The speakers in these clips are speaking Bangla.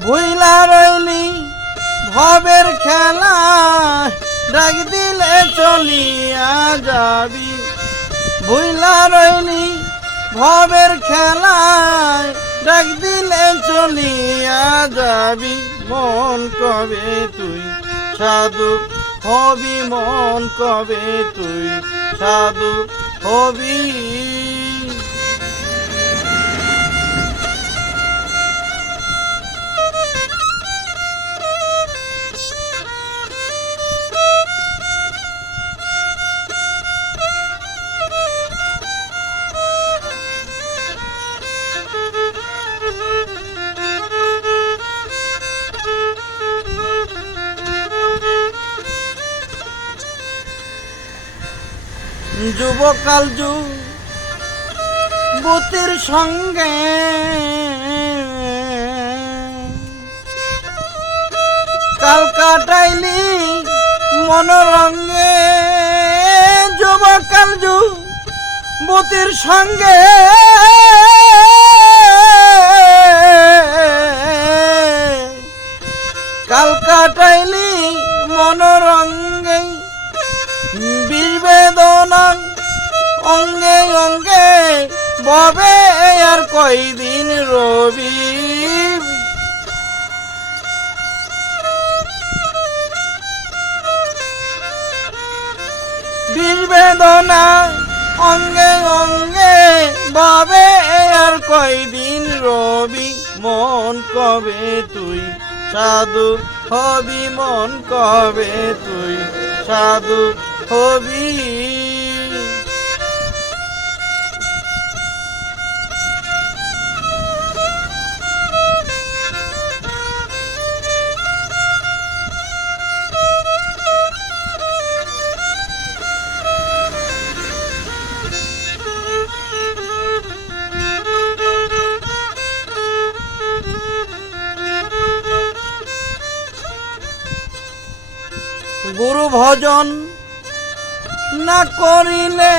ভুইলা রইলি ভবের খেলা, ডাক দিলে চলিয়া যাবি। ভুইলা রইলি ভবের খেলায়, ডাক দিলে চলিয়া যাবি। মন কবে তুই সাধু হবি, মন কবে তুই সাধু হবি। যুবকাল যুবতীর সঙ্গে কাল কাটাইলি মনোরঙ্গে। যুবকাল যুবতীর সঙ্গে কাল কাটাইলি মনোরঙ্গে। বিবেদনা অঙ্গে অঙ্গে ববে আর কয়দিন রবি। বিবেদনা অঙ্গে অঙ্গে ববে আর কয়দিন রবি। মন কবে তুই সাধু হবি, মন কবে তুই সাধু হবি। গুরু ভজন না করিলে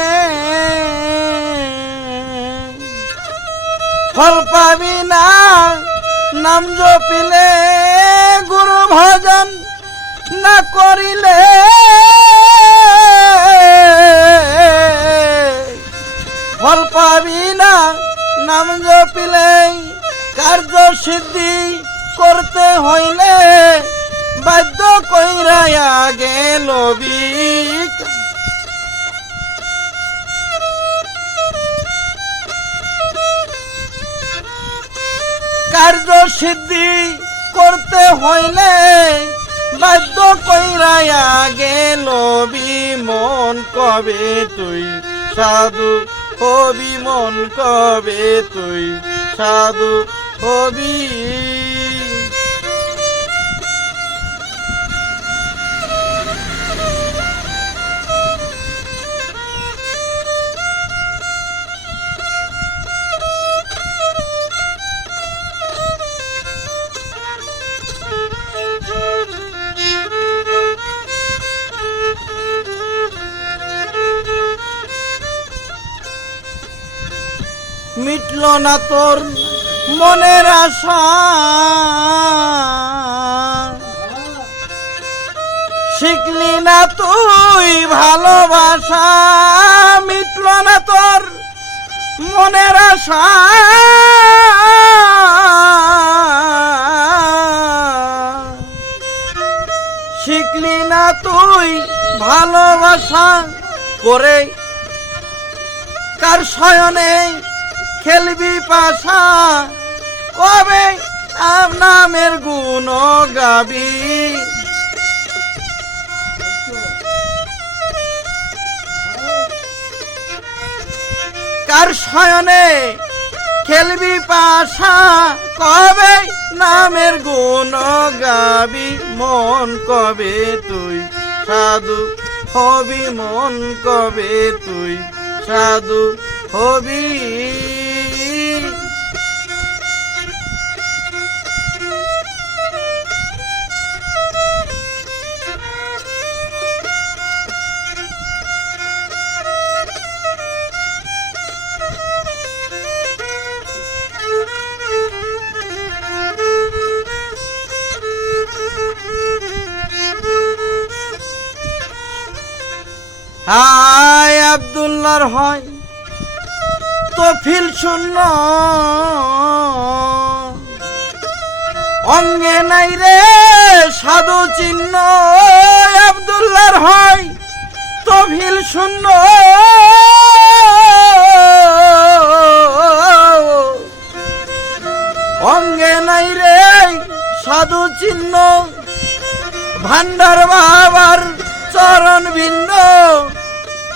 ফল পাবি না, নাম জপিলে। গুরু ভজন না করিলে ফল পাবি না, নাম জপিলে। কার্য সিদ্ধি করতে হইলে বাধ্য কইরা আগে লবি। কার্য সিদ্ধি করতে হইলে বাধ্য কইরা আগে লবি। মন কবে তুই সাধু হবি, মন কবে তুই সাধু হবি। মিটল না তোর মনের আশা, শিখলি না তুই ভালোবাসা। মিটল না তোর মনের আশা, শিখলি না তুই ভালোবাসা। করে কার শয়নে খেলবি পাশা, কবে নামের গুণ গাবি। কার শয়নে খেলবি পাশা, কবে নামের গুণ গাবি। মন কবে তুই সাধু হবি, মন কবে তুই সাধু হবি। আয় আব্দুল্লাহর হয় তো ফিল শূন্য, অঙ্গে নাই রে সাধু চিহ্ন। আব্দুল্লাহর হয় তো ফিল শূন্য, অঙ্গে নাই রে সাধু চিহ্ন। ভান্ডার বাবার চরণ ভিন্ন,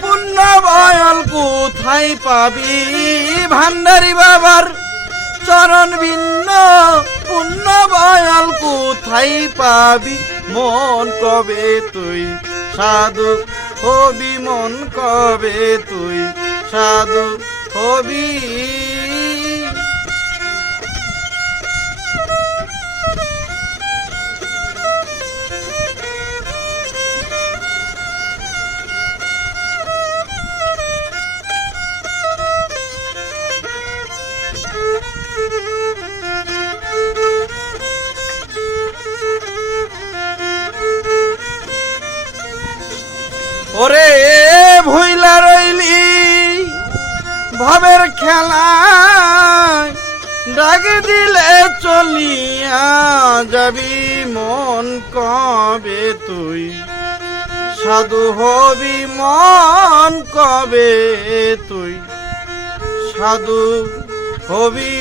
পুণ্য বয়ল কোথায় পাবি। ভান্ডারি বাবার চরণ ভিন্ন, পুণ্য বয়ল কোথায় পাবি। মন কবে তুই সাধু হবি, মন কবে তুই সাধু হবি। ওরে ভুইলা রইলি ভবের খেলায়, ডাক দিলে চলিয়া যাবি। মন কবে তুই সাধু হবি, মন কবে তুই সাধু হবি।